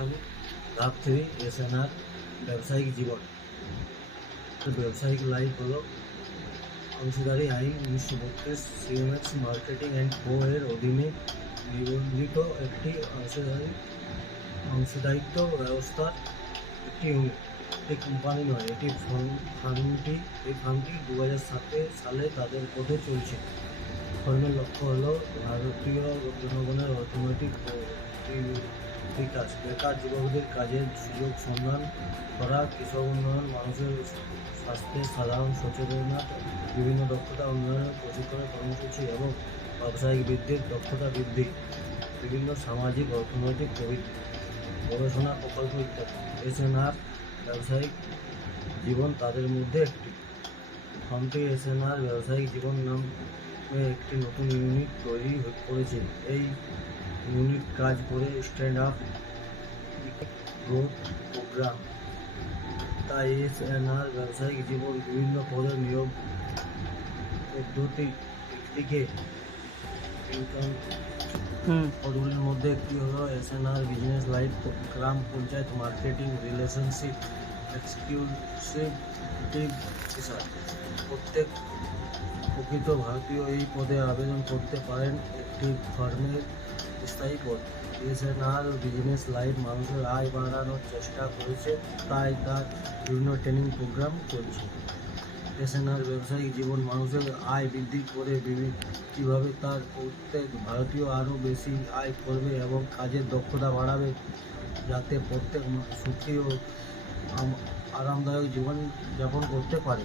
প্রতিষ্ঠানে ধাপ three SNR ব্যবসায়িক জীবন। ব্যবসায়িক লাইফ হলো অংশীদারি আইন উনিশশো বত্রিশ সিএমএক্স মার্কেটিং অ্যান্ড কো এর অধীনে নিবন্ধিত একটি অংশীদারি, অংশীদারিত্ব ব্যবস্থার একটি এই কোম্পানি নয়, এটি ফার্ম- ফার্মটি এই ফার্মটি দু হাজার সাতে সালে তাদের পথে চলছে। ফার্মের লক্ষ্য হলো ভারতীয় জনগণের অর্থনৈতিক বিকাশ বেকার যুবকদের কাজের সুযোগ সন্ধান করা, কৃষক উন্নয়ন, মানুষের স্বাস্থ্যের সাধারণ সচেতনতা, বিভিন্ন দক্ষতা উন্নয়নের প্রশিক্ষণের কর্মসূচি এবং ব্যবসায়িক বৃদ্ধির দক্ষতা বৃদ্ধি, বিভিন্ন সামাজিক, অর্থনৈতিক, প্রবৃত্তি, গবেষণা প্রকল্প ইত্যাদি। এসএনআর ব্যবসায়িক জীবন তাদের মধ্যে একটি। ফার্মটি এসএনআর ব্যবসায়িক জীবন নামে একটি নতুন ইউনিট তৈরি করেছে এই ইউনিট কাজ করে স্ট্যান্ড আপ গ্রোথ প্রোগ্রাম। তাই এসএনআর ব্যবসায়িক জীবন বিভিন্ন পদের নিয়োগ পদ্ধতি হুম। পদগুলির মধ্যে একটি হলো SNR business life gram panchayat marketing relationship executive officer প্রত্যেক প্রকৃত ভারতীয় এই পদে আবেদন করতে পারেন একটি ফার্মের স্থায়ী পথ। এসএনআর বিজনেস লাইফ মানুষের আয় বাড়ানোর চেষ্টা করেছে। তাই তার বিভিন্ন ট্রেনিং প্রোগ্রাম চলছে এসএনআর ব্যবসায়িক জীবন মানুষের আয় বৃদ্ধি করে কীভাবে তার প্রত্যেক ভারতীয় আরও বেশি আয় করবে এবং কাজের দক্ষতা বাড়াবে যাতে প্রত্যেক সুখী ও আরামদায়ক জীবন যাপন করতে পারে।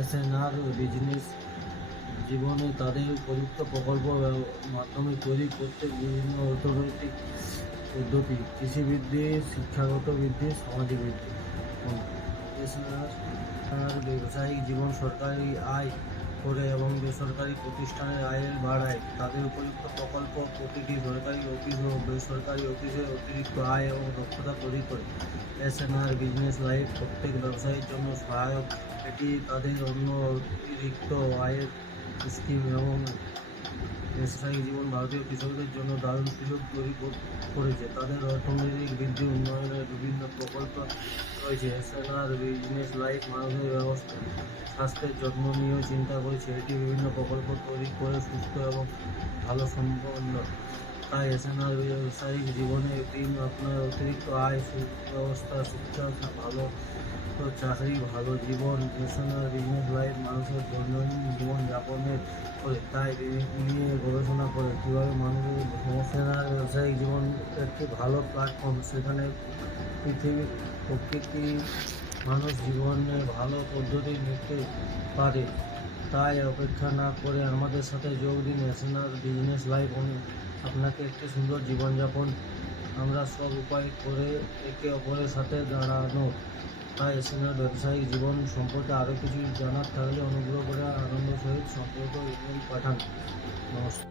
এসএনআর বিজনেস জীবনে তাদের উপযুক্ত প্রকল্প মাধ্যমে তৈরি করতে বিভিন্ন অর্থনৈতিক পদ্ধতি কৃষি বৃদ্ধি শিক্ষাগত বৃদ্ধি সামাজিক বৃদ্ধি এছাড়া ব্যবসায়িক জীবন সরকারি আয় করে এবং বেসরকারি প্রতিষ্ঠানের আয়ের বাড়ায়। তাদের উপযুক্ত প্রকল্প প্রতিটি সরকারি অফিস ও বেসরকারি অফিসে অতিরিক্ত আয় এবং দক্ষতা তৈরি করে। এসএনআর বিজনেস লাইফ প্রত্যেক ব্যবসায়ীর জন্য সহায়ক। এটি তাদের অন্য অতিরিক্ত আয়ের স্কিম এবং স্থায়ী জীবন ভারতীয় কৃষকদের জন্য দারুণ সুযোগ তৈরি কর- করেছে। তাদের অর্থনৈতিক বৃদ্ধি, উন্নয়নের বিভিন্ন প্রকল্প রয়েছে। এছাড়া বিজনেস লাইফ মানুষের ব্যবস্থা, স্বাস্থ্যের যত্ন নিয়েও চিন্তা করেছে। এটি বিভিন্ন প্রকল্প তৈরি করে সুস্থ এবং ভালো সম্পন্ন তাই এছাড়া ব্যবসায়িক জীবনে টিম আপনার অতিরিক্ত আয়, সুব্যবস্থা, শিক্ষা, ভালো, তো চাকরি, ভালো জীবন ন্যাশনাল বিজনেস লাইফ মানুষের দৈনন্দিন জীবন যাপনের করে তাই নিয়ে গবেষণা করে কীভাবে মানুষের ন্যাশনাল ব্যবসায়িক জীবন একটি ভালো প্ল্যাটফর্ম সেখানে পৃথিবীর প্রকৃতি মানুষ জীবনে ভালো পদ্ধতি নিতে পারে। তাই অপেক্ষা না করে আমাদের সাথে যোগ দিন ন্যাশনাল বিজনেস লাইফ আপনাকে একটি সুন্দর জীবনযাপন আমরা সব উপায় করে একে অপরের সাথে দাঁড়ানো। তাই এসে ব্যবসায়িক জীবন সম্পর্কে আরও কিছু জানার থাকলে অনুগ্রহ করে আনন্দ সহিত সম্পর্ক ইমেল পাঠান। নমস্কার।